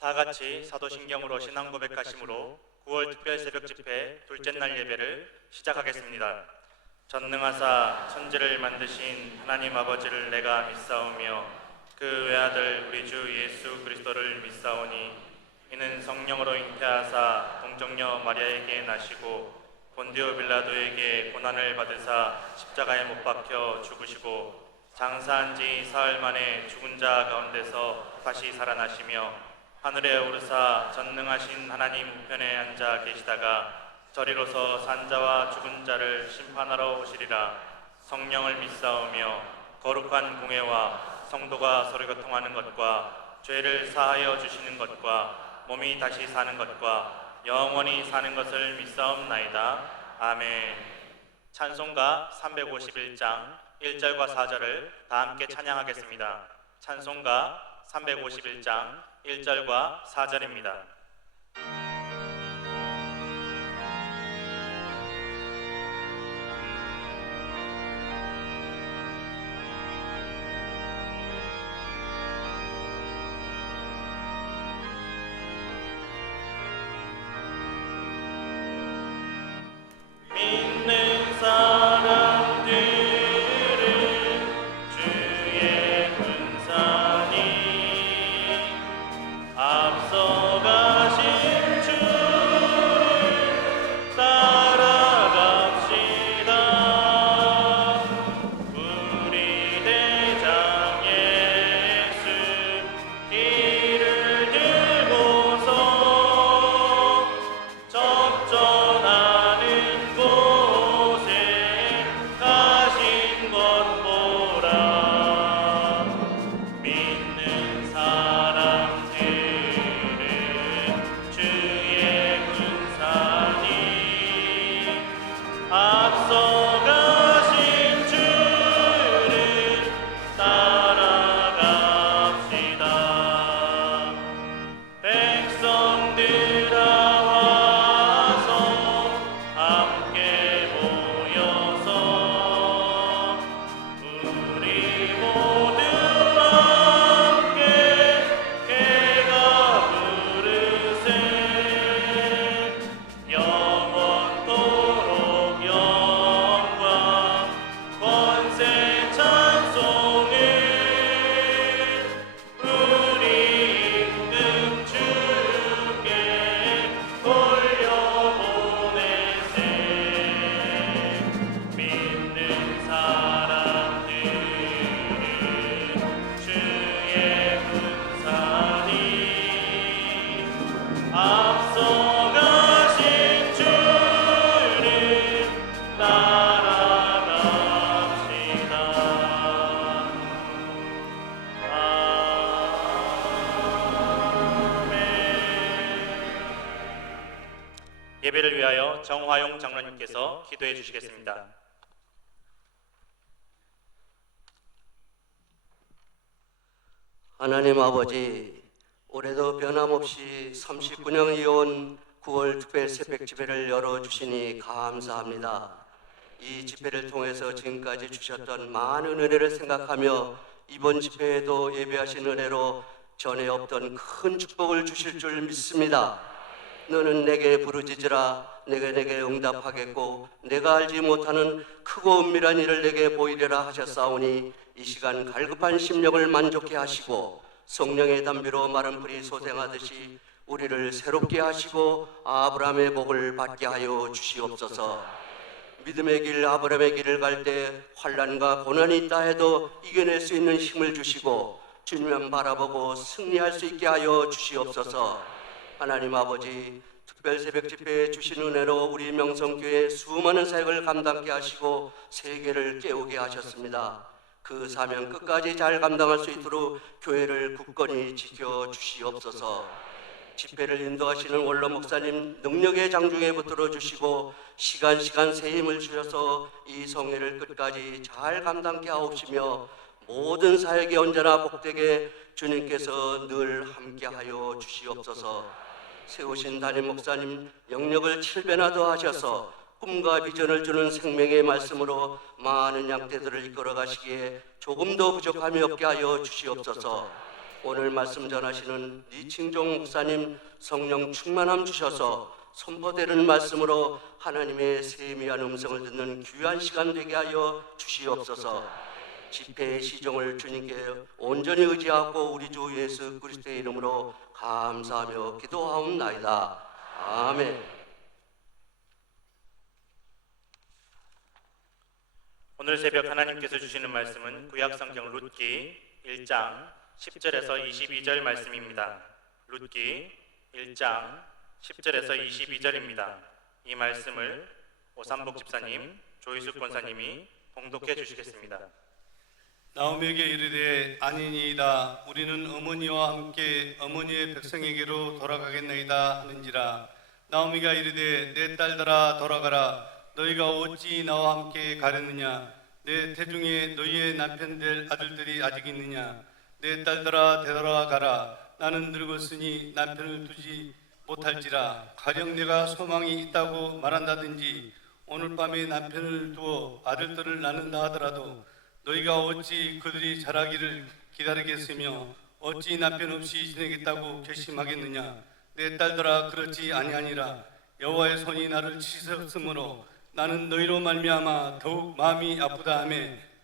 다 같이 사도신경으로 신앙 고백하심으로 9월 특별 새벽 집회 둘째 날 예배를 시작하겠습니다. 전능하사 천지를 만드신 하나님 아버지를 내가 믿사오며 그 외아들 우리 주 예수 그리스도를 믿사오니 이는 성령으로 잉태하사 동정녀 마리아에게 나시고 본디오 빌라도에게 고난을 받으사 십자가에 못 박혀 죽으시고 장사한 지 사흘 만에 죽은 자 가운데서 다시 살아나시며 하늘에 오르사 전능하신 하나님 우편에 앉아 계시다가 저리로서 산 자와 죽은 자를 심판하러 오시리라. 성령을 믿사오며 거룩한 공회와 성도가 서로 교통하는 것과 죄를 사하여 주시는 것과 몸이 다시 사는 것과 영원히 사는 것을 믿사옵나이다. 아멘. 찬송가 351장 1절과 4절을 다 함께 찬양하겠습니다. 찬송가 351장 1절과 4절입니다. 믿는 사람들은 주의 군사니 앞서가신 주를 따라갑시다. 우리 대장 예수 길을 들고서 접전하는 곳에 가신 것 보라. 믿는 사람들은 주의 군사니 앞서가신 주를 따라갑시다. 백성들아 와서 함께 모여서 우리 모두 함께 개가 부르세. 영원토록 영광 권세 찬송을 우리 임금 주께 돌려보내세. 믿는 사람들은 주의 군사니 앞서가신 주를 따라갑시다. 아멘. 예배를 위하여 정화용 장로님께서 기도해 주시겠습니다. 하나님 아버지, 올해도 변함없이 39년 이어온 9월 특별 새벽 집회를 열어주시니 감사합니다. 이 집회를 통해서 지금까지 주셨던 많은 은혜를 생각하며 이번 집회에도 예배하신 은혜로 전에 없던 큰 축복을 주실 줄 믿습니다. 너는 내게 부르짖으라. 내게 응답하겠고 내가 알지 못하는 크고 은밀한 일을 내게 보이리라 하셨사오니 이 시간 갈급한 심령을 만족케 하시고 성령의 담비로 마른 풀이 소생하듯이 우리를 새롭게 하시고 아브라함의 복을 받게 하여 주시옵소서. 믿음의 길 아브라함의 길을 갈 때 환난과 고난이 있다 해도 이겨낼 수 있는 힘을 주시고 주님만 바라보고 승리할 수 있게 하여 주시옵소서. 하나님 아버지, 특별 새벽 집회에 주신 은혜로 우리 명성교회 수많은 사역을 감당케 하시고 세계를 깨우게 하셨습니다. 그 사명 끝까지 잘 감당할 수 있도록 교회를 굳건히 지켜 주시옵소서. 집회를 인도하시는 원로 목사님 능력의 장중에 붙들어 주시고 시간 새 힘을 주셔서 이 성회를 끝까지 잘 감당케 하옵시며 모든 사역이 언제나 복되게 주님께서 늘 함께하여 주시옵소서. 세우신 담임 목사님 영역을 7배나 더하셔서 꿈과 비전을 주는 생명의 말씀으로 많은 양떼들을 이끌어 가시기에 조금도 부족함이 없게 하여 주시옵소서. 오늘 말씀 전하시는 이칭종 목사님 성령 충만함 주셔서 선포되는 말씀으로 하나님의 세미한 음성을 듣는 귀한 시간 되게 하여 주시옵소서. 집회의 시종을 주님께 온전히 의지하고 우리 주 예수 그리스도의 이름으로 감사하며 기도하옵나이다. 아멘. 오늘 새벽 하나님께서 주시는 말씀은 구약성경 룻기 1장 10절에서 22절 말씀입니다. 룻기 1장 10절에서 22절입니다. 이 말씀을 오삼복 집사님, 조희숙 권사님이 봉독해 주시겠습니다. 나오미에게 이르되 아니니이다. 우리는 어머니와 함께 어머니의 백성에게로 돌아가겠나이다 하는지라. 나오미가 이르되 내 딸들아 돌아가라. 너희가 어찌 나와 함께 가려느냐? 내 태중에 너희의 남편 될 아들들이 아직 있느냐? 내 딸들아 되돌아가라. 나는 늙었으니 남편을 두지 못할지라. 가령 내가 소망이 있다고 말한다든지 오늘 밤에 남편을 두어 아들들을 낳는다 하더라도 너희가 어찌 그들이 자라기를 기다리겠으며 어찌 남편 없이 지내겠다고 결심하겠느냐? 내 딸들아 그렇지 아니하니라. 여호와의 손이 나를 치셨으므로 나는 너희로 말미암아 더욱 마음이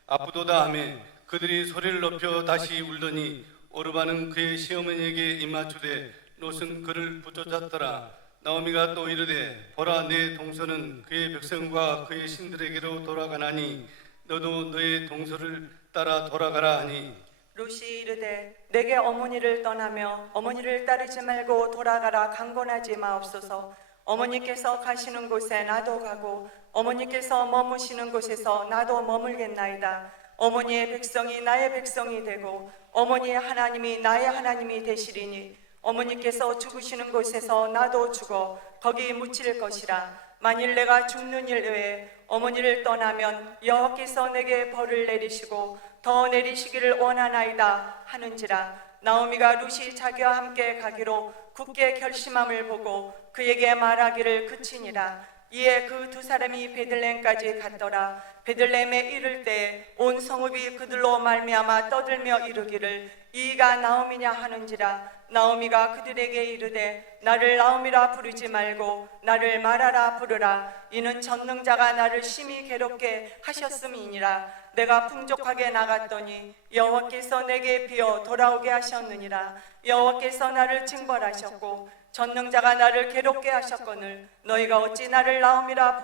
아프도다 하매 그들이 소리를 높여 다시 울더니 오르바는 그의 시어머니에게 입맞추되 롯은 그를 붙쫓았더라. 나오미가 또 이르되 보라 내 동서는 그의 백성과 그의 신들에게로 돌아가나니 너도 너의 동서를 따라 돌아가라 하니 롯이 이르되 내게 어머니를 떠나며 어머니를 따르지 말고 돌아가라 강권하지 마옵소서. 어머니께서 가시는 곳에 나도 가고 어머니께서 머무시는 곳에서 나도 머물겠나이다. 어머니의 백성이 나의 백성이 되고 어머니의 하나님이 나의 하나님이 되시리니 어머니께서 죽으시는 곳에서 나도 죽어 거기 묻힐 것이라. 만일 내가 죽는 일 외에 어머니를 떠나면 여호와께서 내게 벌을 내리시고 더 내리시기를 원하나이다 하는지라. 나오미가 룻이 자기와 함께 가기로 굳게 결심함을 보고 그에게 말하기를 그치니라. 이에 그 두 사람이 베들레헴까지 갔더라. 베들레헴에 이를 때 온 성읍이 그들로 말미암아 떠들며 이르기를 이가 나오미냐 하는지라. 나오미가 그들에게 이르되 나를 나오미라 부르지 말고 나를 마라라 부르라. 이는 전능자가 나를 심히 괴롭게 하셨음이니라. 내가 풍족하게 나갔더니 여호와께서 내게 비어 돌아오게 하셨느니라. 여호와께서 나를 징벌하셨고 전능자가 나를 괴롭게 하셨거늘 너희가 어찌 나를 나오미라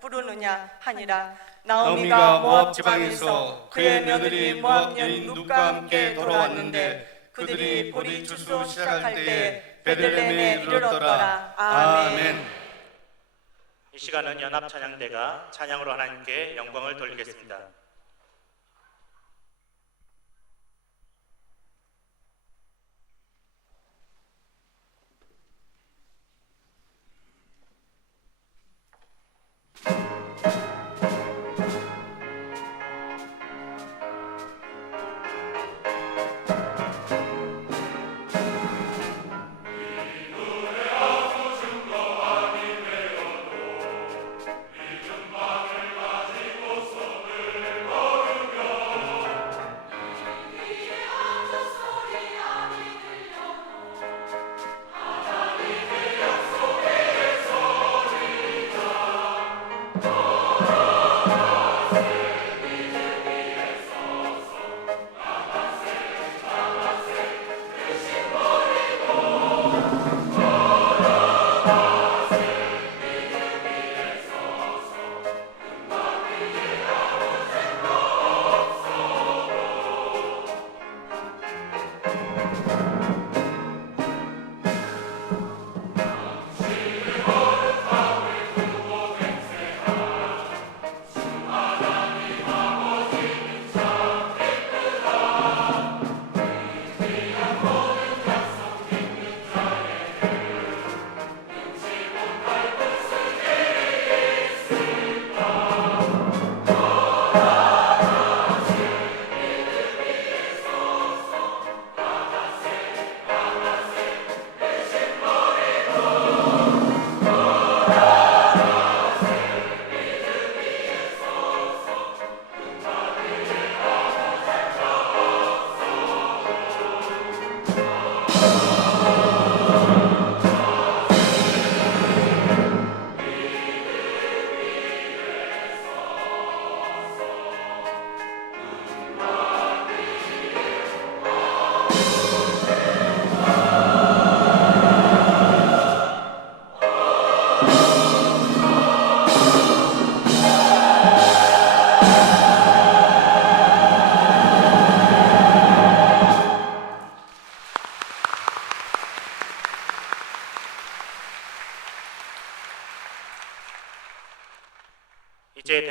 부르느냐 하니라. 나오미가 모압 지방에서 그의 며느리 모압 여인 룻과 함께 돌아왔는데 그들이 보리 추수 시작할 때 베들레헴에 이르렀더라. 아멘. 이 시간은 연합찬양대가 찬양으로 하나님께 영광을 돌리겠습니다. 이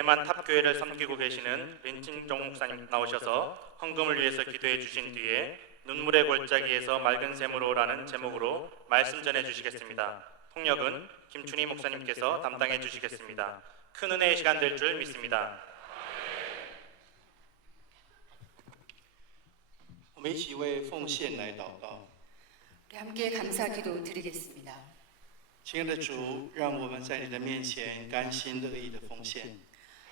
대만 탑교회를 섬기고 계시는 린칭종 목사님 나오셔서 헌금을 위해서 기도해 주신 뒤에 눈물의 골짜기에서 맑은 샘으로라는 제목으로 말씀 전해 주시겠습니다. 통역은 김춘희 목사님께서 담당해 주시겠습니다. 큰 은혜의 시간 될 줄 믿습니다. 我们一起为奉献来祷告。 우리 함께 감사 기도 드리겠습니다. 亲爱的主，让我们在你的面前甘心乐意的奉献。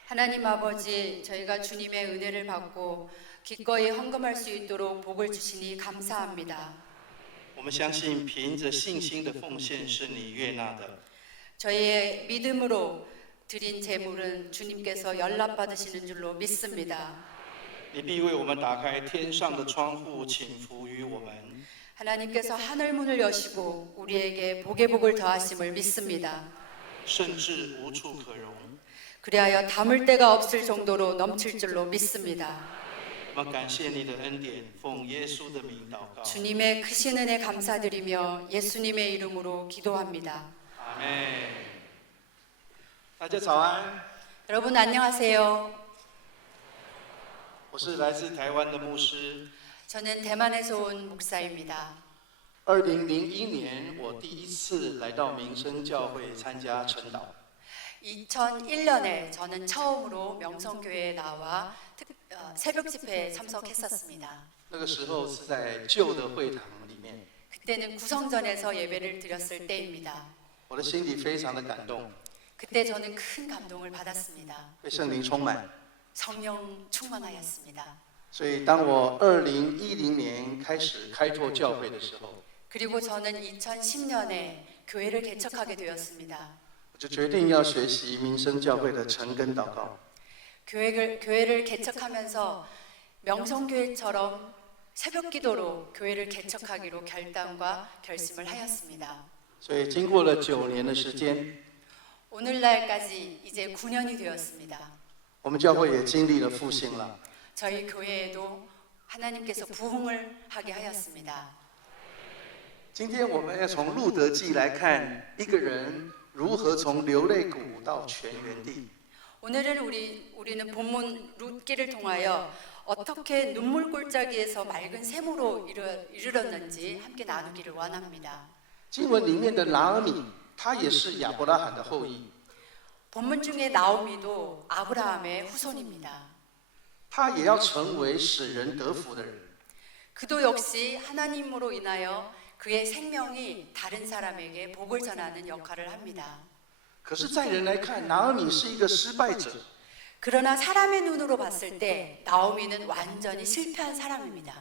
하나님 아버지, 저희가 주님의 은혜를 받고 기꺼이 헌금할 수 있도록 복을 주시니 감사합니다. 我们相信，凭着信心的奉献是你悦纳的。 저희의 믿음으로 드린 재물은 주님께서 연락받으시는 줄로 믿습니다. 你必为我们打开天上的窗户，倾福于我们。 하나님께서 하늘 문을 여시고 우리에게 복의 복을 더하심을 믿습니다. 甚至无处可容。 그리하여 담을 데가 없을 정도로 넘칠 줄로 믿습니다. 我们感谢你的恩典，奉耶稣的名祷告。 주님의 크신 은혜 감사드리며 예수님의 이름으로 기도합니다. 阿门。大家早安， 여러분 안녕하세요. 我是来自台湾的牧师。 저는 대만에서 온 목사입니다. 2001年，我第一次来到民生教会参加晨祷。 2001년에 저는 처음으로 명성교회에 나와 새벽 집회에 참석했었습니다. 那个时候是在旧的会堂里面， 그때는 구성전에서 예배를 드렸을 때입니다. 我的心里非常的感动， 그때 저는 큰 감동을 받았습니다. 被圣灵充满。 성령 충만하였습니다. 所以，当我2010年开始开拓教会的时候， 그리고 저는 2010년에 교회를 개척하게 되었습니다. 我就决定要学习民生教会的晨更祷告。 교회를 개척하면서 명성교회처럼 새벽 기도로 교회를 개척하기로 결단과 결심을 하였습니다. 所以，经过了9年的时间， 오늘날까지 이제 9년이 되었습니다. 我们教会也经历了复兴了。 저희 교회에도 하나님께서 부흥을 하게 하였습니다. 今天我们要从路德记来看一个人如何从流泪谷到泉源地。 오늘은 우리는 본문 룻기를 통하여 어떻게 눈물 골짜기에서 맑은 샘으로 이르렀는지 함께 나누기를 원합니다. 经文里面的拿俄米，他也是亚伯拉罕的后裔， 본문 중에 나오미도 아브라함의 후손입니다. 他也要成为使人得福的人。 그도 역시 하나님으로 인하여 그의 생명이 다른 사람에게 복을 전하는 역할을 합니다. 可是，在人来看，拿俄米是一个失败者， 그러나 사람의 눈으로 봤을 때 나오미는 완전히 실패한 사람입니다.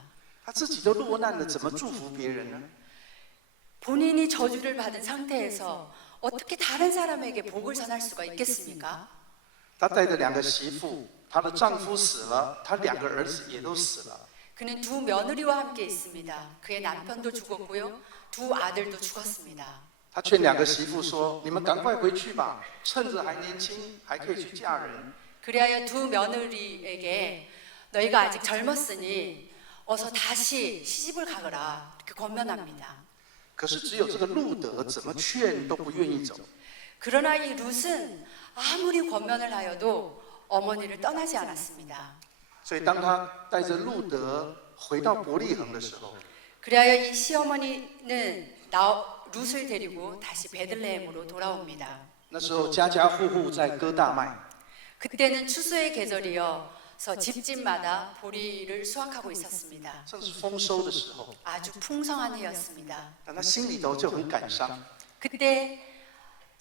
他自己都落难了，怎么祝福别人呢？ 본인이 저주를 받은 상태에서 어떻게 다른 사람에게 복을 전할 수가 있겠습니까? 他带着2个媳妇，她的丈夫死了，她2个儿子也都死了。 그는 두 며느리와 함께 있습니다. 그의 남편도 죽었고요. 두 아들도 죽었습니다. 他劝2个媳妇说：“你们赶快回去吧，趁着还年轻，还可以去嫁人。” 그리하여 두 며느리에게 너희가 아직 젊었으니 어서 다시 시집을 가거라 이렇게 권면합니다. 可是只有这个路德怎么劝都不愿意走。 그러나 이 룻은 아무리 권면을 하여도 어머니를 떠나지 않았습니다. 所以当他带着路德回到伯利恒的时候， 그리하여 이 시어머니는 룻을 데리고 다시 베들레헴으로 돌아옵니다. 那时候家家户户在割大麦， 그때는 추수의 계절이어서 집집마다 보리를 수확하고 있었습니다. 正是丰收的时候， 아주 풍성한 해였습니다. 但他心里头就很感伤。 그때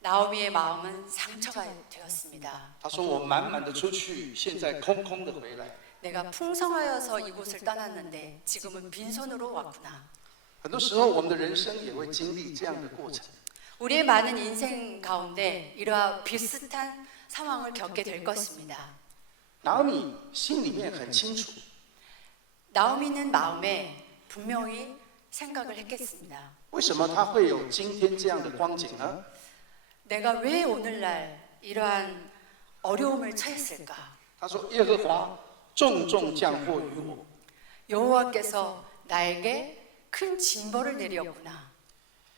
나오미의 마음은 상처가 되었습니다. 他说：“我满满的出去，现在空空的回来。” 내가 풍성하여서 이곳을 떠났는데 지금은 빈손으로 왔구나. 很多时候，我们的人生也会经历这样的过程。 우리의 많은 인생 가운데 이러한 비슷한 상황을 겪게 될 것입니다. 拿俄米心里面很清楚， 나오미는 마음에 분명히 생각을 했겠습니다. 为什么他会有今天这样的光景呢？ 내가 왜 오늘날 이러한 어려움을 처했을까? 他说：“耶和华重重降祸于我， 여호와께서 나에게 큰 징벌을 내리었구나.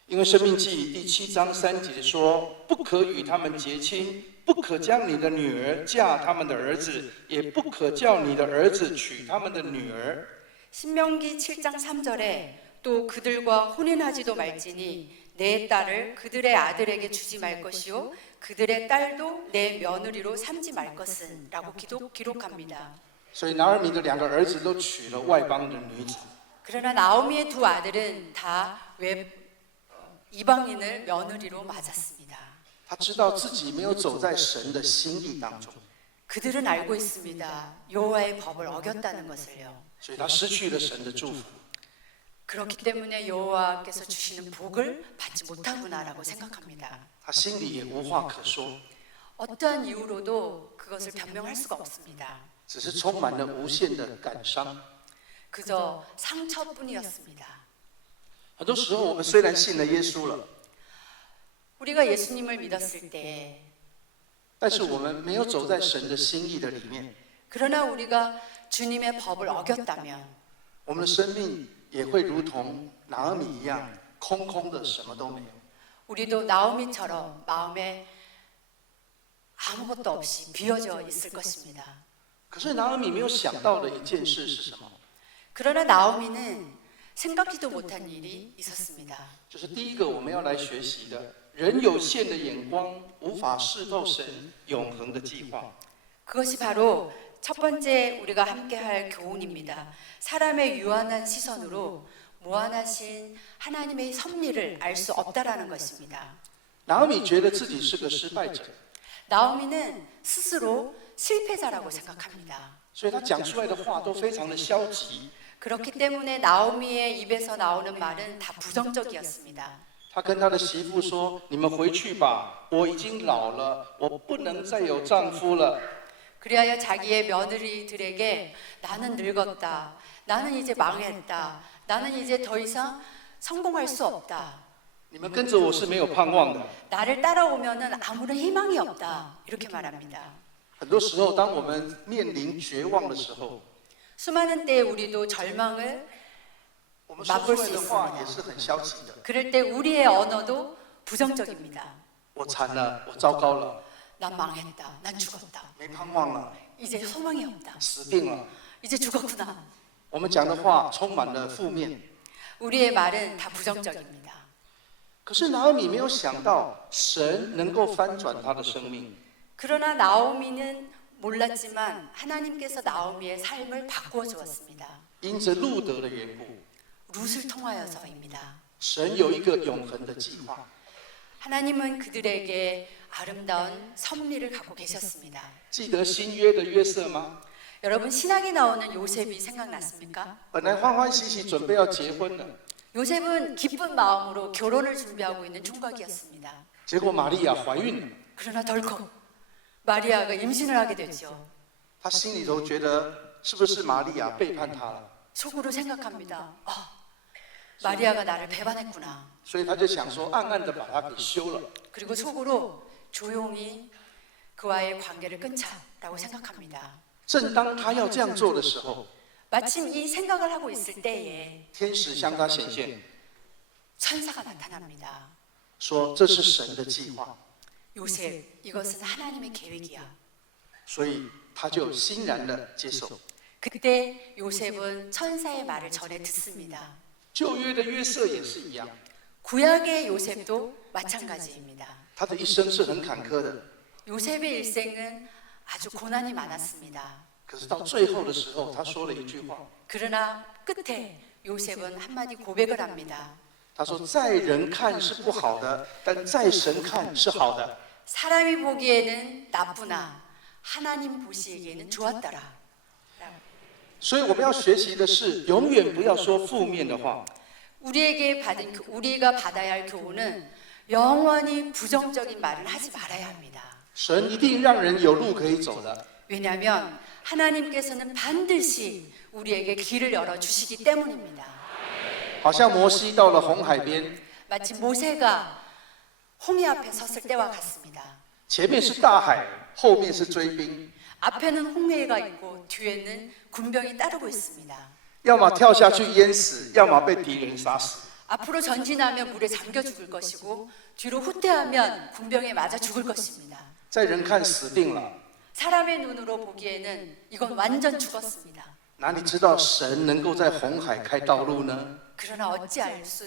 因为《生命记》第7章3节说：“不可与他们结亲，不可将你的女儿嫁他们的儿子，也不可叫你的儿子娶他们的女儿。” 신명기 7장 3절에 또 그들과 혼인하지도 말지니 내 딸을 그들의 아들에게 주지 말 것이요 그들의 딸도 내 며느리로 삼지 말 것은 라고 기록합니다. 所以拿俄米的2个儿子都娶了外邦的女子。 그러나 나오미의 두 아들은 다 이방인을 며느리로 맞았습니다. 他知道自己没有走在神的心意当中， 그들은 알고 있습니다. 여호와의 법을 어겼다는 것을요. 所以他失去了神的祝福。 그렇기 때문에 여호와께서 주시는 복을 받지 못하구나라고 생각합니다. 他心里也无话可说， 어떠한 이유로도 그것을 변명할 수가 없습니다. 只是充满了无限的感伤。 그저 상처뿐이었습니다. 很多时候，我们虽然信了耶稣了， 우리가 예수님을 믿었을 때 但是我们没有走在神的心意的里面， 그러나 우리가 주님의 법을 어겼다면 我们的生命也会如同拿俄米一样，空空的，什么都没有。 우리도 나오미처럼 마음에 아무것도 없이 비어져 있을 것입니다. 可是拿俄米没有想到的一件事是什么？ 그러나 나오미는 생각지도 못한 일이 있었습니다. 就是第一个我们要来学习的，人有限的眼光无法视透神永恒的计划。 그것이 바로 첫 번째 우리가 함께할 교훈입니다. 사람의 유한한 시선으로 무한하신 하나님의 섭리를 알 수 없다라는 것입니다. 拿俄米觉得自己是个失败者， 나오미는 스스로 실패자라고 생각합니다. 所以他讲出来的话都非常的消极。 그렇기 때문에 나오미의 입에서 나오는 말은 다 부정적이었습니다. 他跟他的媳妇说：“你们回去吧，我已经老了，我不能再有丈夫了。” 그리하여 자기의 며느리들에게 나는 늙었다. 나는 이제 망했다. 나는 이제 더 이상 성공할 수 없다. 你们跟着我是没有盼望的。 나를 따라오면은 아무런 희망이 없다. 이렇게 말합니다. 很多时候，当我们面临绝望的时候， 수많은 때에 우리도 절망을 我们说出来的话也是很消极的。 그럴 때 우리의 언어도 부정적입니다. 我惨了，我糟糕了， 난 망했다. 난 죽었다. 没盼望了， 이제 소망이 없다. 死定了。 이제 죽었구나. 我们讲的话充满了负面。 우리의 말은 다 부정적입니다. 可是拿俄米没有想到，神能够翻转他的生命。 그러나 나오미는 몰랐지만 하나님께서 나오미의 삶을 바꾸어 주었습니다. 因着路德的缘故， 룻을 통하여서입니다. 神有一个永恒的计划。 하나님은 그들에게 아름다운 섭리를 갖고 계셨습니다. 记得新约的约瑟吗？ 여러분 신학에 나오는 요셉이 생각났습니까? 本来欢欢喜喜准备要结婚了， 요셉은 기쁜 마음으로 결혼을 준비하고 있는 총각이었습니다. 结果玛利亚怀孕了。 그러나 덜컥 마리아가 임신을 하게 되죠. 他心里头觉得，是不是玛利亚背叛他了？ 속으로 생각합니다. 마리아가 나를 배반했구나. 所以他就想说，暗暗的把他给休了。 그리고 속으로 조용히 그와의 관계를 끊자라고 생각합니다. 正当他要这样做的时候， 마침 이 생각을 하고 있을 때에 天使向他显现， 천사가 나타납니다. 说这是神的计划， 요셉, 이것은 하나님의 계획이야. 所以他就欣然的接受。 그때 요셉은 천사의 말을 전해 듣습니다. 旧约的约瑟也是一样， 구약의 요셉도 마찬가지입니다. 他的一生是很坎坷的， 요셉의 일생은 아주 고난이 많았습니다. 可是到最后的时候，他说了一句话， 그러나 끝에 요셉은 한마디 고백을 합니다. 他说：“在人看是不好的，但在神看是好的。” 사람이 보기에는 나쁘나 하나님 보시기에는 좋았더라. 所以我们要学习的是，永远不要说负面的话。 우리가 받아야 할 교훈은 영원히 부정적인 말을 하지 말아야 합니다. 神一定让人有路可以走的。 왜냐하면 하나님께서는 반드시 우리에게 길을 열어 주시기 때문입니다. 好像摩西到了红海边， 마치 모세가 홍해 앞에 섰을 때와 같습니다. 前面是大海，后面是追兵， 앞에는 홍해가 있고 뒤에는 군병이 따르고 있습니다. 要么跳下去淹死，要么被敌人杀死。 앞으로 전진하면 물에 잠겨 죽을 것이고 뒤로 후퇴하면 군병에 맞아 죽을 것입니다. 在人看死定了， 사람의 눈으로 보기에는 이건 완전 죽었습니다. 哪里知道神能够在红海开道路呢？ 그러나 어찌 알 수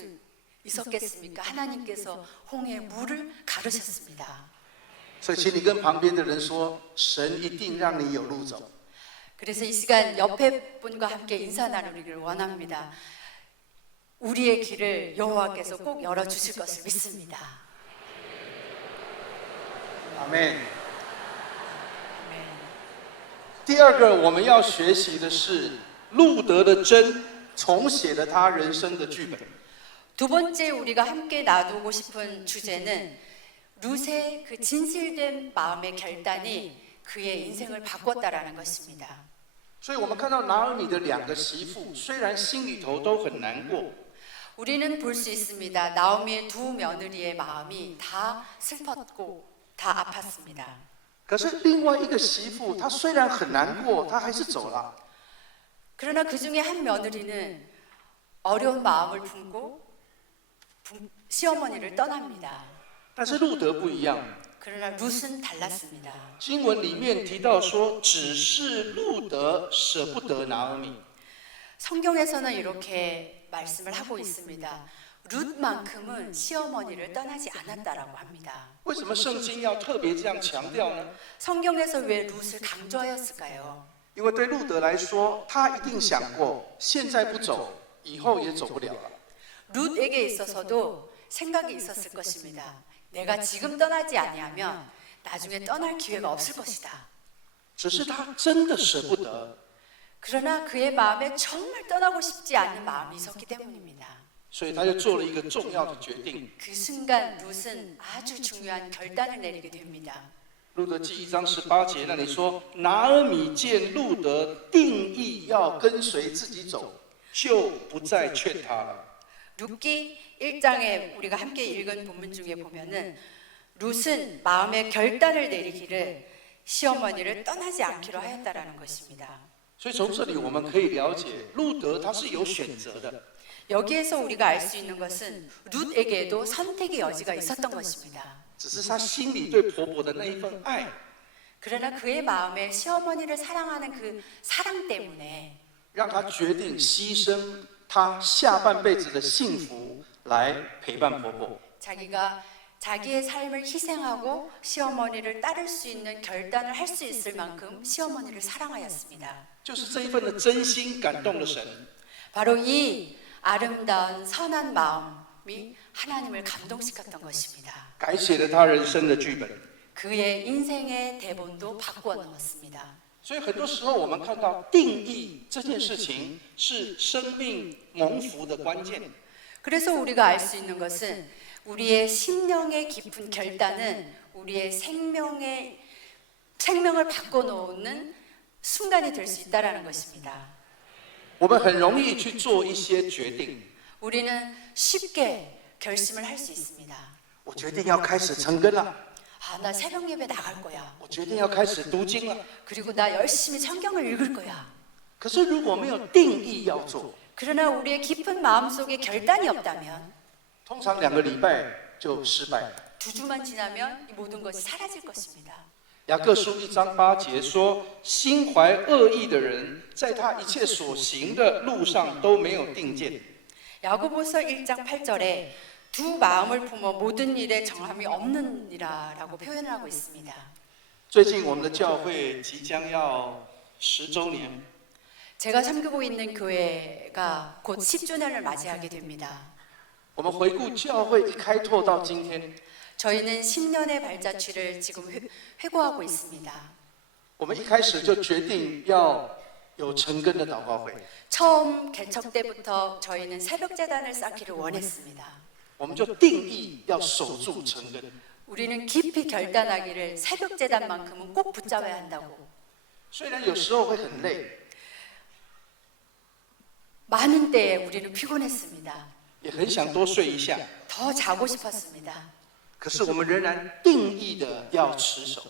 있었겠습니까? 하나님께서 홍해에 물을 가르셨습니다. 所以，请你跟旁边的人说，神一定让你有路走。 그래서 이 시간 옆에 분과 함께 인사 나누기를 원합니다. 우리의 길을 여호와께서 꼭 열어주실 것을 믿습니다. 阿门。第二个我们要学习的是路德的真重写了他人生的剧本。 두 번째 우리가 함께 나누고 싶은 주제는 룻의 그 진실된 마음의 결단이 그의 인생을 바꿨다라는 것입니다. 所以我们看到拿俄米的两个媳妇，虽然心里头都很难过， 우리는 볼 수 있습니다. 나오미의 두 며느리의 마음이 다 슬펐고 다 아팠습니다. 可是另外一个媳妇，她虽然很难过，她还是走了。 그러나 그 중에 한 며느리는 어려운 마음을 품고 시어머니를 떠납니다. 但是路德不一样， 그러나 룻은 달랐습니다. 经文里面提到说，只是路德舍不得拿俄米。 성경에서는 이렇게 말씀을 하고 있습니다. 룻만큼은 시어머니를 떠나지 않았다라고 합니다. 为什么圣经要特别这样强调呢？ 성경에서 왜 룻을 강조하였을까요? 因为对路德来说，他一定想过，现在不走，以后也走不了了。 룻에게 있어서도 생각이 있었을 것입니다. 내가 지금 떠나지 아니하면 나중에 떠날 기회가 없을 것이다. 只是他真的舍不得， 그러나 그의 마음에 정말 떠나고 싶지 않은 마음이 있었기 때문입니다. 所以他就做了一个重要的决定。 그 순간 룻은 아주 중요한 결단을 내리게 됩니다. 路德记1章18节那里说，拿俄米见路德定义要跟随自己走，就不再劝他了。 룻기 1장에 우리가 함께 읽은 본문 중에 보면은 룻은 마음의 결단을 내리기를 시어머니를 떠나지 않기로 하였다라는 것입니다. 所以从这里我们可以了解，路德他是有选择的。 여기에서 우리가 알 수 있는 것은 룻에게도 선택의 여지가 있었던 것입니다. 只是他心里对婆婆的那一份爱， 그러나 그의 마음에 시어머니를 사랑하는 그 사랑 때문에 让他决定牺牲他下半辈子的幸福来陪伴婆婆。 자기가 자기의 삶을 희생하고 시어머니를 따를 수 있는 결단을 할 수 있을 만큼 시어머니를 사랑하였습니다. 就是这一份的真心感动了神。 바로 이 아름다운 선한 마음이 하나님을 감동시켰던 것입니다. 改写了他人生的剧本。 그의 인생의 대본도 바꾸어 놓았습니다. 所以很多时候我们看到定义这件事情是生命蒙福的关键。 그래서 우리가 알 수 있는 것은 우리의 심령의 깊은 결단은 우리의 생명을 바꿔놓는 순간이 될 수 있다라는 것입니다. 我们很容易去做一些决定。 우리는 쉽게 결심을 할 수 있습니다. 我决定要开始成根了， 아, 나 새벽 예배 나갈 거야. 我决定要开始读经了。 그리고 나 열심히 성경을 읽을 거야. 可是如果没有定义要做， 그러나 우리의 깊은 마음속에 결단이 없다면 通常2个礼拜就失败了。 두 주만 지나면 이 모든 것이 사라질 것입니다. 雅各书1章8节说：“心怀恶意的人，在他一切所行的路上都没有定见。” 야고보서 1장 8절에 두 마음을 품어 모든 일에 정함이 없느니라라고 표현을 하고 있습니다. 最近我们的教会即将要10周年， 제가 섬기고 있는 교회가 곧 10주년을 맞이하게 됩니다. 我们回顾教会一开拓到今天， 저희는 10년의 발자취를 지금 회고하고 있습니다. 我们一开始就决定要有成根的祷告会， 처음 개척 때부터 저희는 새벽 재단을 쌓기를 원했습니다. 我们就定义要守住成根。 우리는 깊이 결단하기를 새벽 재단만큼은 꼭 붙잡아야 한다고. 虽然有时候会很累， 많은 때에 우리는 피곤했습니다. 也很想多睡一下， 더 자고 싶었습니다. 可是我们仍然定义的要持守，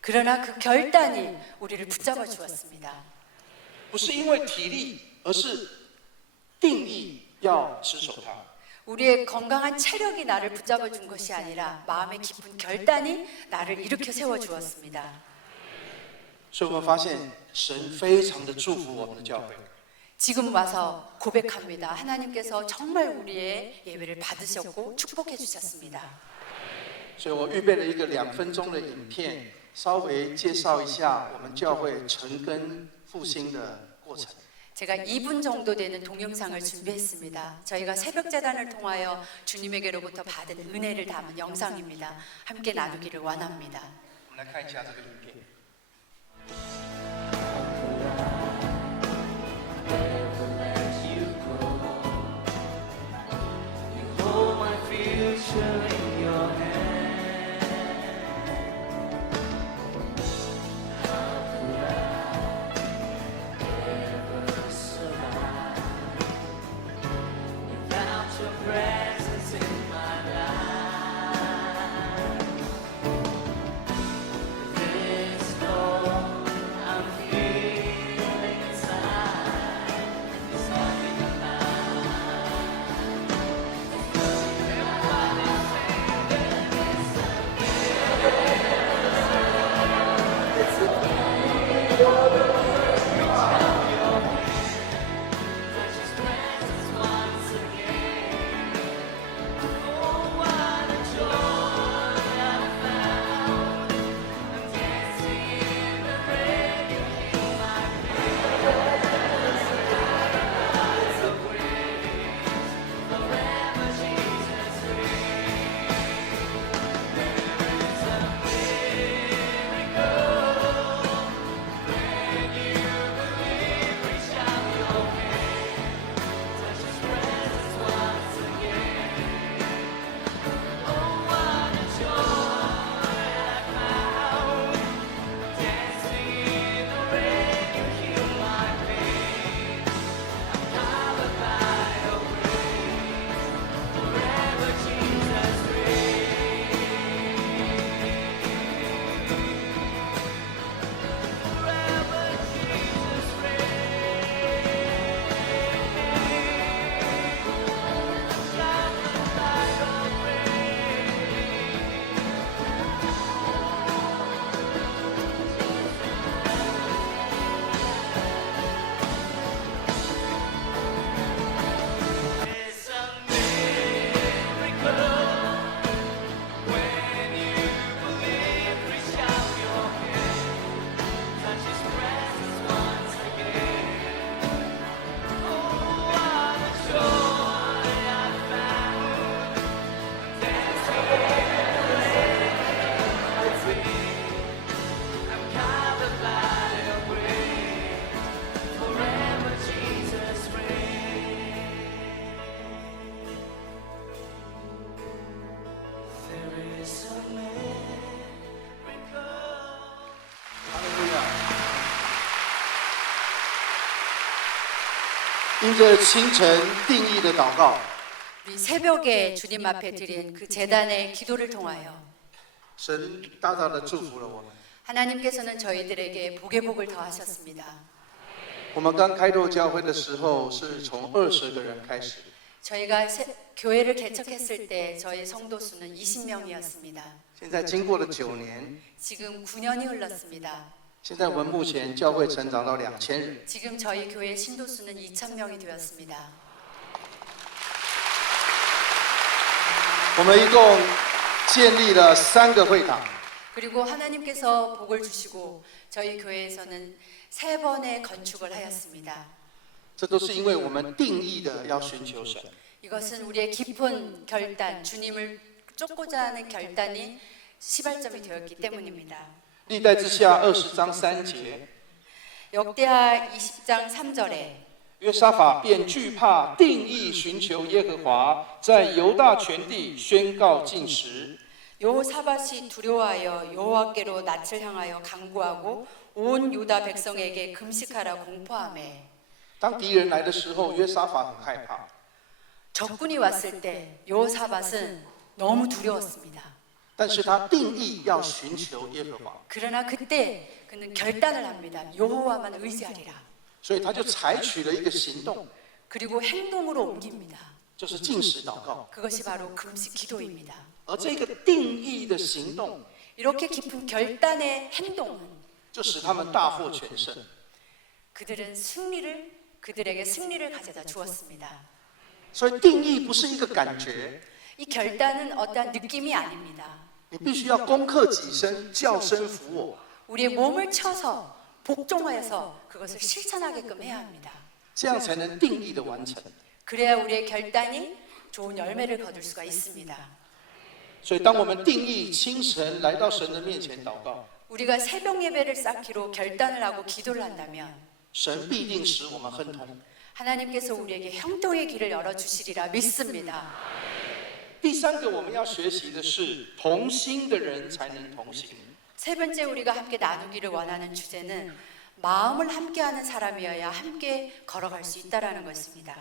그러나 그 결단이 우리를 붙잡아 주었습니다. 不是因为体力，而是定义要持守它。 우리의 건강한 체력이 나를 붙잡아 준 것이 아니라 마음의 깊은 결단이 나를 일으켜 세워 주었습니다. 所以我们发现神非常的祝福我们的教会。 지금 와서 고백합니다. 하나님께서 정말 우리의 예배를 받으셨고 축복해 주셨습니다. 所以我预备了一个2分钟的影片，稍微介绍一下我们教会成根复兴的过程。 제가 2분 정도 되는 동영상을 준비했습니다. 저희가 새벽재단을 통하여 주님에게로부터 받은 은혜를 담은 영상입니다. 함께 나누기를 원합니다. 我们来看一下这个影片。 Hold my future in your hand. How could I ever survive without your presence in my life? This cold I'm feeling inside is nothing enough. It's a miracle when you believe. Reach out your hand, touch His presence once again. Oh, what a joy I found dancing in the rain. I'm covered by Your grace, forever Jesus reigns. There is a miracle. 哈利路亚！因着清晨定义的祷告， 우리 새벽에 주님 앞에 드린 그 제단의 기도를 통하여 神大大的祝福了我们。 하나님께서는 저희들에게 복의 복을 더하셨습니다. 我们刚开拓教会的时候，是从20个人开始， 저희가 교회를 개척했을 때 저희 성도 수는 20명이었습니다. 现在经过了9年， 지금 9년이 흘렀습니다. 现在我们目前教会成长到2000人。 지금 저희 교회 신도 수는 2,000명이 되었습니다. 我们一共建立了3个会堂， 그리고 하나님께서 복을 주시고 저희 교회에서는 3번의 건축을 하였습니다. 这都是因为我们定义的要寻求神。 이것은 우리의 깊은 결단, 주님을 쫓고자 하는 결단이 시발점이 되었기 때문입니다. 历代志下20章3节， 역대하 20장 3절에 约沙法便惧怕，定义寻求耶和华，在犹大全地宣告禁食。 여호사밧이 두려워하여 여호와께로 낯을 향하여 간구하고 온 유다 백성에게 금식하라 공포하매 当敌人来的时候，约沙法很害怕， 적군이 왔을 때 여호사밧은 너무 두려웠습니다. 但是他定义要寻求耶和华， 그러나 그때 그는 결단을 합니다. 여호와만 의지하리라. 所以他就采取了一个行动， 그리고 행동으로 옮깁니다. 就是禁食祷告。 그것이 바로 금식 기도입니다. 而这个定义的行动， 이렇게 깊은 결단의 행동은 就使他们大获全胜。 그들에게 승리를 가져다 주었습니다. 所以定义不是一个感觉， 이 결단은 어떠한 느낌이 아닙니다. 你必须要攻克己身，叫身服我， 우리의 몸을 쳐서 복종하여서 그것을 실천하게끔 해야 합니다. 这样才能定义的完成。 그래야 우리의 결단이 좋은 열매를 거둘 수가 있습니다. 所以，当我们定义清晨来到神的面前祷告， 우리가 새벽 예배를 쌓기로 결단을 하고 기도를 한다면 神必定使我们亨通。 하나님께서 우리에게 형통의 길을 열어주시리라 믿습니다. 第三个我们要学习的是，同心的人才能同行。 세 번째 우리가 함께 나누기를 원하는 주제는 마음을 함께하는 사람이어야 함께 걸어갈 수 있다라는 것입니다.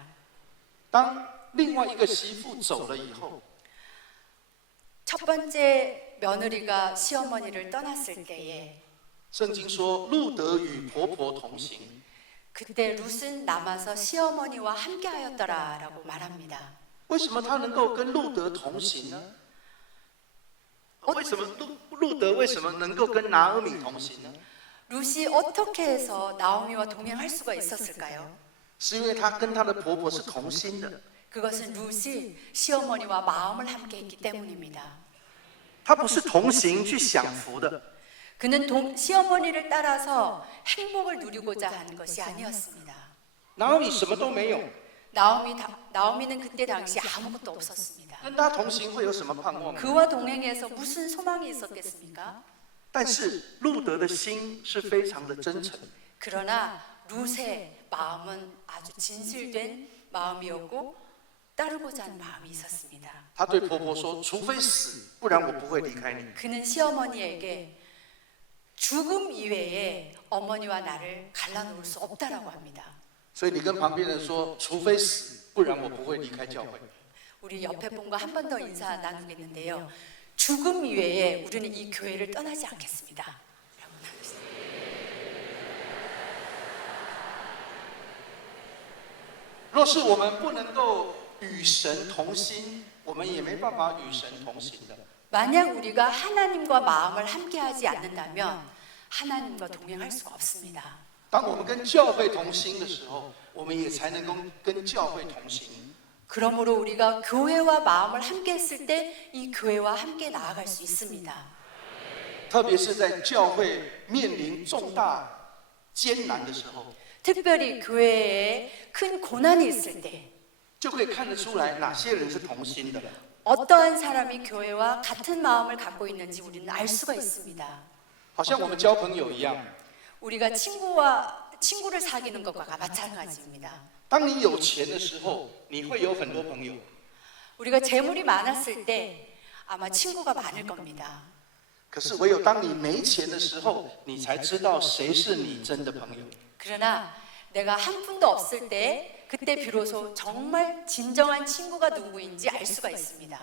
当另外一个媳妇走了以后， 첫 번째 며느리가 시어머니를 떠났을 때에 圣经说路得与婆婆同行。 그때 룻은 남아서 시어머니와 함께하였더라라고 말합니다. 为什么他能够跟路得同行呢？为什么路得为什么能够跟拿俄米同行呢？ 룻이 어떻게 해서 나오미와 동행할 수가 있었을까요? 是因为他跟他的婆婆是同心的， 그것은 룻이 시어머니와 마음을 함께했기 때문입니다. 他不是同行去享福的， 그는 시어머니를 따라서 행복을 누리고자 한 것이 아니었습니다. 拿俄米什么都没有， 나오미는 그때 당시 아무것도 없었습니다. 跟他同行会有什么盼望呢？ 그와 동행해서 무슨 소망이 있었겠습니까? 但是路得的心是非常的真诚， 그러나 룻의 마음은 아주 진실된 마음이었고 따르고자 하는 마음이 있었습니다. 他对婆婆说：“除非死，不然我不会离开你。 그는 시어머니에게 죽음 이외에 어머니와 나를 갈라놓을 수 없다라고 합니다. ”所以你跟旁边人说：“除非死，不然我不会离开教会。” 우리 옆에 분과 한 번 더 인사 나누겠는데요. 죽음 이외에 우리는 이 교회를 떠나지 않겠습니다. 라고 나누겠습니다. 若是我们不能够与神同心，我们也没办法与神同行的。 만약 우리가 하나님과 마음을 함께하지 않는다면 하나님과 동행할 수가 없습니다. 当我们跟教会同心的时候，我们也才能够跟教会同行。 그러므로 우리가 교회와 마음을 함께했을 때 이 교회와 함께 나아갈 수 있습니다. 特别是在教会面临重大艰难的时候， 특별히 교회에 큰 고난이 있을 때 就可以看得出来哪些人是同心的了。 어떠한 사람이 교회와 같은 마음을 갖고 있는지 우리는 알 수가 있습니다. 好像我们交朋友一样， 우리가 친구를 사귀는 것과 마찬가지입니다. 当你有钱的时候，你会有很多朋友； 우리가 재물이 많았을 때 아마 친구가 많을 겁니다. 可是唯有当你没钱的时候，你才知道谁是你真的朋友。 그러나 내가 한 푼도 없을 때 그때 비로소 정말 진정한 친구가 누구인지 알 수가 있습니다.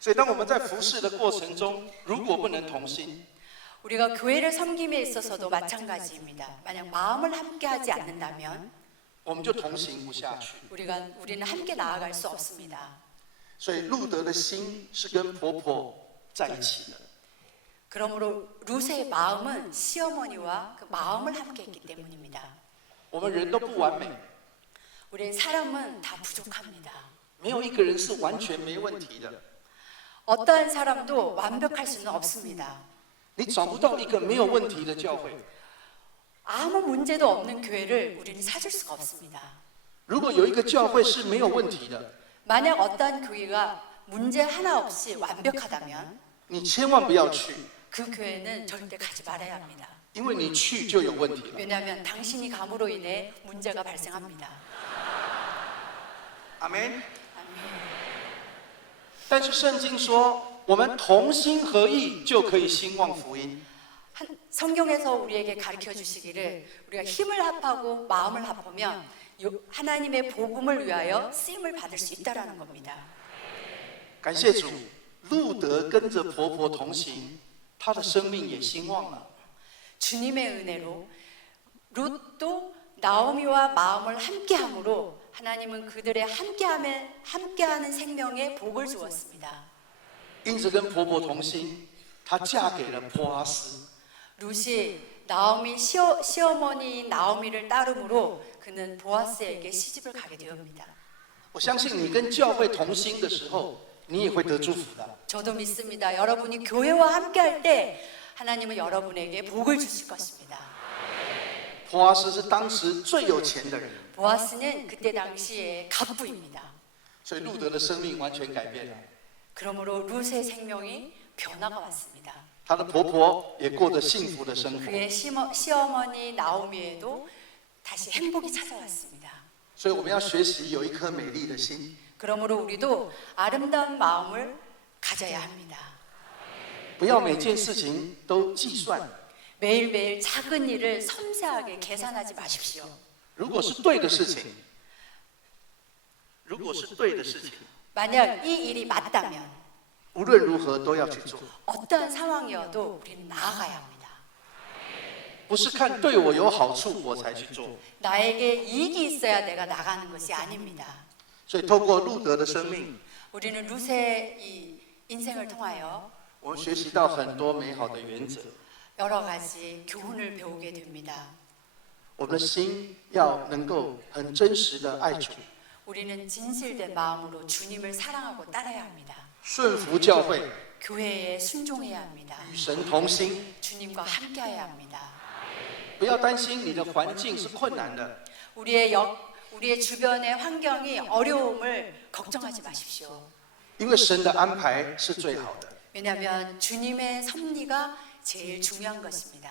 所以，当我们在服侍的过程中，如果不能同心， 우리가 교회를 섬김에 있어서도 마찬가지입니다. 만약 마음을 함께하지 않는다면 我们就同行不下去。 우리는 함께 나아갈 수 없습니다. 所以，路得的心是跟婆婆在一起的。 그러므로 룻의 마음은 시어머니와 그 마음을 함께했기 때문입니다. 我们人都不完美， 우리 사람은 다 부족합니다. 没有一个人是完全没问题的。 어떠한 사람도 완벽할 수는 없습니다. 你找不到一个没有问题的教会。 아무 문제도 없는 교회를 우리는 찾을 수가 없습니다. 如果有一个教会是没有问题的， 만약 어떠한 교회가 문제 하나 없이 완벽하다면 你千万不要去， 그 교회는 절대 가지 말아야 합니다. 因为你去就有问题了。 왜냐하면 당신이 감으로 인해 문제가 발생합니다. 阿门。但是圣经说，我们同心合意就可以兴旺福音。 성경에서 우리에게 가르쳐 주시기를 우리가 힘을 합하고 마음을 합하면 하나님의 복음을 위하여 쓰임을 받을 수 있다라는 겁니다. 感谢主，路得跟着婆婆同行，她的生命也兴旺了。 주님의 은혜로 룻도 나오미와 마음을 함께함으로 하나님은 그들의 함께하는 생명에 복을 주었습니다. 因着跟婆婆同心，她嫁给了波阿斯。 룻이 나오미 시어머니 나오미를 따름으로 그는 보아스에게 시집을 가게 되옵니다. 我相信你跟教会同心的时候，你也会得祝福的。 저도 믿습니다. 여러분이 교회와 함께할 때 하나님은 여러분에게 복을 주실 것입니다. 波阿斯是当时最有钱的人， 보아스는 그때 당시에 갑부입니다. 所以路德的生命完全改变了。 그러므로 룻의 생명이 변화가 왔습니다. 她的婆婆也过着幸福的生活。 그의 시어머니 나오미에도 다시 행복이 찾아왔습니다. 所以我们要学习有一颗美丽的心， 그러므로 우리도 아름다운 마음을 가져야 합니다. 不要每件事情都计算。 매일매일 작은 일을 섬세하게 계산하지 마십시오. 如果是对的事情，如果是对的事情， 만약 이 일이 맞다면 无论如何都要去做， 어떠한 상황이어도 우리는 나아가야 합니다. 不是看对我有好处我才去做。 나에게 이익이 있어야 내가 나가는 것이 아닙니다. 所以透过路德的生命， 우리는 룻의 이 인생을 통하여 我们学习到很多美好的原则。 여러 가지 교훈을 배우게 됩니다. 我们的心要能够很真实的爱主， 우리는 진실된 마음으로 주님을 사랑하고 따라야 합니다. 顺服教会， 교회에 순종해야 합니다. 与神同心。 주님과 함께해야 합니다. 不要担心你的环境是困难的， 우리의 주변의 환경이 어려움을 걱정하지 마십시오. 因为神的安排是最好的。 왜냐하면 주님의 섭리가 제일 중요한 것입니다.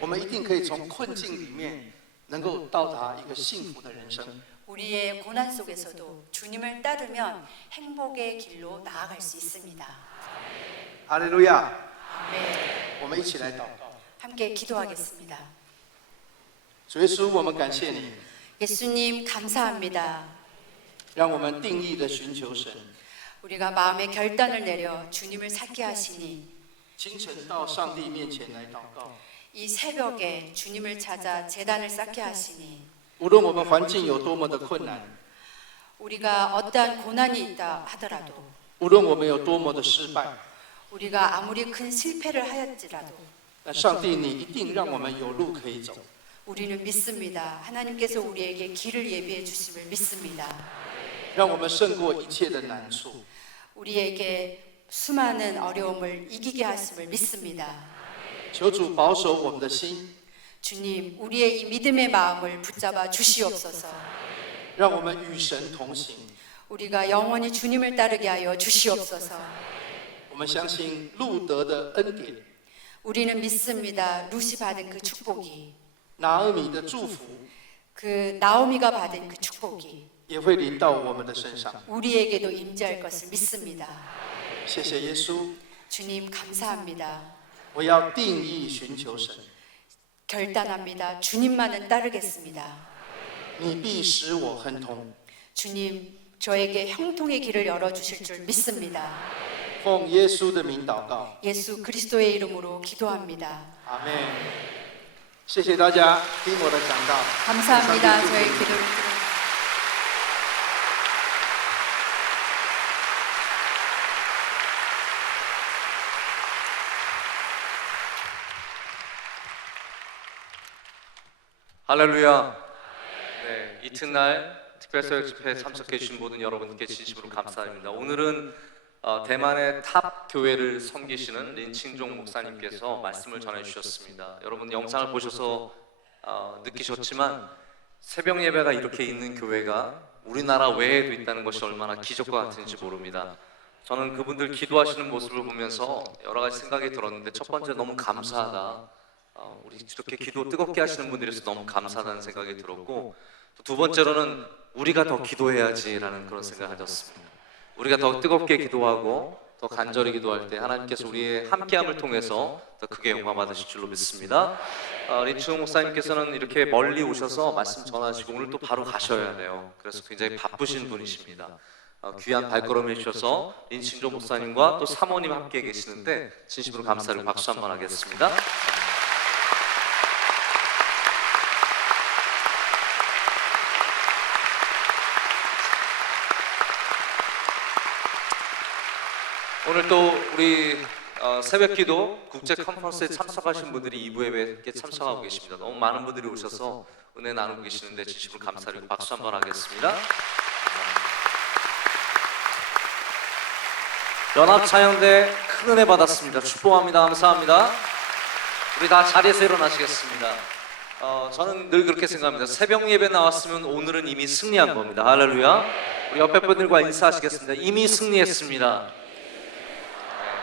我们一定可以从困境里面能够到达一个幸福的人生。 우리의 고난 속에서도 주님을 따르면 행복의 길로 나아갈 수 있습니다. 哈利路亚！ 네, 我们一起来祷告。 함께 기도하겠습니다. 主耶稣，我们感谢你， 예수님 감사합니다. 让我们定义的寻求神。 우리가 마음의 결단을 내려 주님을 찾게 하시니 清晨到上帝面前来祷告， 이 새벽에 주님을 찾아 제단을 쌓게 하시니 无论我们环境有多么的困难， 우리가 어떠한 고난이 있다 하더라도 无论我们有多么的失败， 우리가 아무리 큰 실패를 하였지라도 但上帝你一定让我们有路可以走。 우리는 믿습니다. 하나님께서 우리에게 길을 예비해 주심을 믿습니다. 让我们胜过一切的难处。 우리에게 수많은 어려움을 이기게 하심을 믿습니다. 求主保守我们的心， 주님, 우리의 이 믿음의 마음을 붙잡아 주시옵소서. 让我们与神同行。 우리가 영원히 주님을 따르게 하여 주시옵소서. 我们相信路德的恩典， 우리는 믿습니다. 룻이 받은 그 축복이, 拿俄米的祝福 그 나오미가 받은 그 축복이 也会临到我们的身上。 우리에게도 임재할 것을 믿습니다. 谢谢耶稣， 주님 감사합니다. 我要定义寻求神， 결단합니다. 주님만은 따르겠습니다. 你必使我亨通。 주님, 저에게 형통의 길을 열어주실 줄 믿습니다. 奉耶稣的名祷告， 예수 그리스도의 이름으로 기도합니다. 阿门。谢谢大家听我的讲道， 감사합니다. 저의 기도를 들어 할렐루야. 네, 이튿날 특별사역 집회에 참석해 주신 모든 여러분께 진심으로 감사드립니다. 오늘은 대만의 탑 교회를 섬기시는 린칭종 목사님께서 말씀을 전해 주셨습니다. 여러분 영상을 보셔서 느끼셨지만 새벽 예배가 이렇게 있는 교회가 우리나라 외에도 있다는 것이 얼마나 기적과 같은지 모릅니다. 저는 그분들 기도하시는 모습을 보면서 여러 가지 생각이 들었는데, 첫 번째 너무 감사하다. 우리 이렇게 기도 뜨겁게 하시는 분들에서 너무 감사하다는 생각이 들었고, 두 번째로는 우리가 더 기도해야지라는 그런 생각을 가졌습니다. 우리가 더 뜨겁게 기도하고 더 간절히 기도할 때 하나님께서 우리의 함께함을 통해서 더 크게 영광 받으실 줄로 믿습니다. 린치홍 목사님께서는 이렇게 멀리 오셔서 말씀 전하시고 오늘 또 바로 가셔야 돼요. 그래서 굉장히 바쁘신 분이십니다. 귀한 발걸음 해주셔서 린칭종 목사님과 또 사모님 함께 계시는데 진심으로 감사를 박수 한번 하겠습니다. 오늘 또 우리 새벽기도 국제 컨퍼런스에 참석하신 분들이 2부 예배에 참석하고 계십니다. 너무 많은 분들이 오셔서 은혜 나누고 계시는데 진심으로 감사드리고 박수 한번 하겠습니다. 연합차영대 큰 은혜 받았습니다. 축복합니다. 감사합니다. 우리 다 자리에서 일어나시겠습니다. 저는 늘 그렇게 생각합니다. 새벽 예배 나왔으면 오늘은 이미 승리한 겁니다. 할렐루야. 우리 옆에 분들과 인사하시겠습니다. 이미 승리했습니다.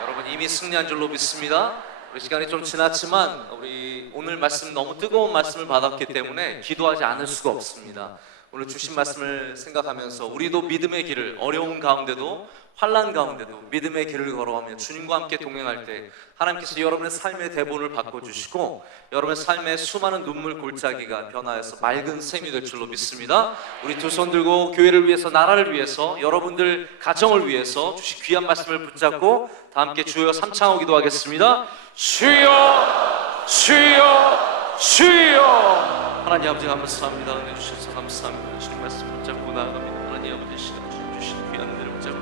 여러분 이미 승리한 줄로 믿습니다. 우리 시간이 좀 지났지만 우리 오늘 말씀 너무 뜨거운 말씀을 받았기 때문에 기도하지 않을 수가 없습니다. 오늘 주신 말씀을 생각하면서 우리도 믿음의 길을 어려운 가운데도 환난 가운데도 믿음의 길을 걸어가며 주님과 함께 동행할 때 하나님께서 여러분의 삶의 대본을 바꿔주시고 여러분의 삶의 수많은 눈물 골짜기가 변화해서 맑은 샘이 될 줄로 믿습니다. 우리 두 손 들고 교회를 위해서 나라를 위해서 여러분들 가정을 위해서 주신 귀한 말씀을 붙잡고 다 함께 주여 삼창하고 기도하겠습니다. 주여 주여 주여. 하나님 아버지 감사합니다. 은혜 주셔서 감사합니다. 주님 말씀 붙잡고 나아갑니다. 하나님 아버지 시간 주신 귀한 은혜를 붙잡고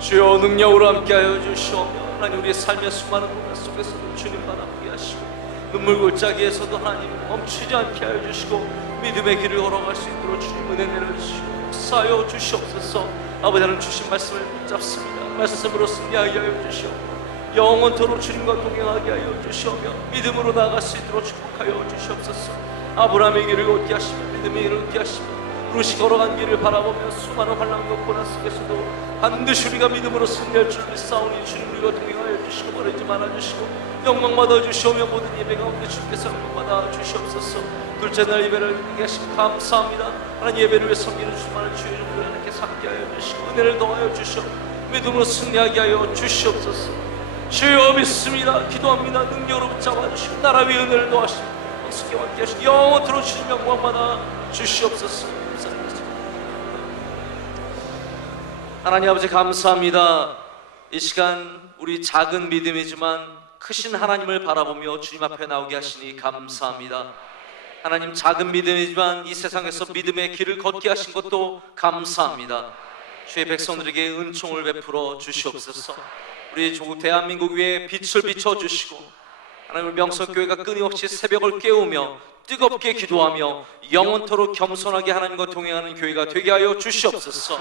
주여 능력으로 함께하여 주시오며 하나님 우리의 삶의 수많은 고난 속에서도 주님만 함께 하시고 눈물 골짜기에서도 하나님 멈추지 않게 하여 주시고 믿음의 길을 걸어갈 수 있도록 주님 은혜 내려주시고 역사하여 주시옵소서. 아버지 하나님 주신 말씀을 붙잡습니다. 말씀으로 승리하게 하여 주시옵고 영원토록 주님과 동행하게 하여 주시오며 믿음으로 나아갈 수 있도록 축복하여 주시옵소서. 아브라함의 길을 걷게 하시며 믿음의 길을 걷게 하시며 룻이 걸어간 길을 바라보며 수많은 환난과 고난 속에서도 반드시 우리가 믿음으로 승리할 줄 믿사오니 주님 우리가 동행하여 주시고 버리지 말아주시고 영광 받아주시오며 모든 예배 가운데 주께서 영광 받아주시옵소서. 둘째 날 예배를 드리게 하시고 감사합니다. 하나님 예배를 위해 섬기는 수많은 주의 종들 하나님께서 함께하여 주시고 은혜를 더하여 주시오 믿음으로 승리하게 하여 주시옵소서. 주여 믿습니다. 기도합니다. 능력으로 붙잡아주시고 나라 위에 은혜를 더하시고 성숙에 함께 하시고 영원토록 주님 영광 받아 주시옵소서. 하나님 아버지 감사합니다. 이 시간 우리 작은 믿음이지만 크신 하나님을 바라보며 주님 앞에 나오게 하시니 감사합니다. 하나님 작은 믿음이지만 이 세상에서 믿음의 길을 걷게 하신 것도 감사합니다. 주의 백성들에게 은총을 베풀어 주시옵소서. 우리 조국 대한민국 위에 빛을 비춰주시고 하나님 명성교회가 끊임없이 새벽을 깨우며 뜨겁게 기도하며 영원토록 겸손하게 하나님과 동행하는 교회가 되게 하여 주시옵소서.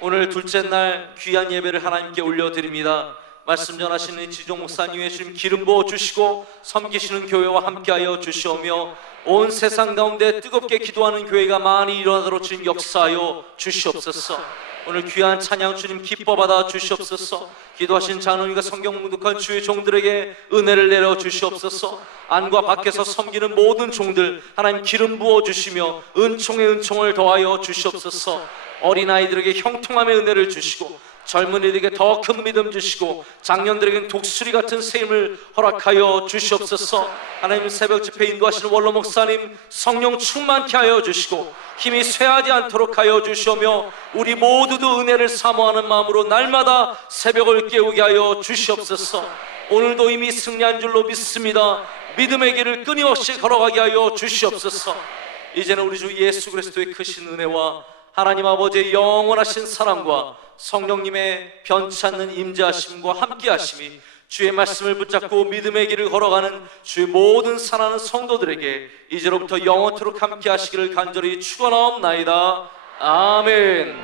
오늘 둘째 날 귀한 예배를 하나님께 올려드립니다. 말씀 전하시는 지종 목사님의 주님 기름 부어 주시고 섬기시는 교회와 함께하여 주시오며 온 세상 가운데 뜨겁게 기도하는 교회가 많이 일어나도록 주님 역사하여 주시옵소서. 오늘 귀한 찬양 주님 기뻐 받아 주시옵소서. 기도하신 장로님과 성경 묵독한 주의 종들에게 은혜를 내려 주시옵소서. 안과 밖에서 섬기는 모든 종들 하나님 기름 부어 주시며 은총의 은총을 더하여 주시옵소서. 어린아이들에게 형통함의 은혜를 주시고 젊은이들에게 더 큰 믿음 주시고 장년들에게는 독수리 같은 세임을 허락하여 주시옵소서. 하나님 새벽 집회 인도하시는 원로 목사님 성령 충만케 하여 주시고 힘이 쇠하지 않도록 하여 주시오며 우리 모두도 은혜를 사모하는 마음으로 날마다 새벽을 깨우게 하여 주시옵소서. 오늘도 이미 승리한 줄로 믿습니다. 믿음의 길을 끊임없이 걸어가게 하여 주시옵소서. 이제는 우리 주 예수 그리스도의 크신 은혜와 하나님 아버지의 영원하신 사랑과 성령님의 변치 않는 임재하심과 함께하심이 주의 말씀을 붙잡고 믿음의 길을 걸어가는 주의 모든 사랑하는 성도들에게 이제로부터 영원토록 함께하시기를 간절히 축원하옵나이다. 아멘.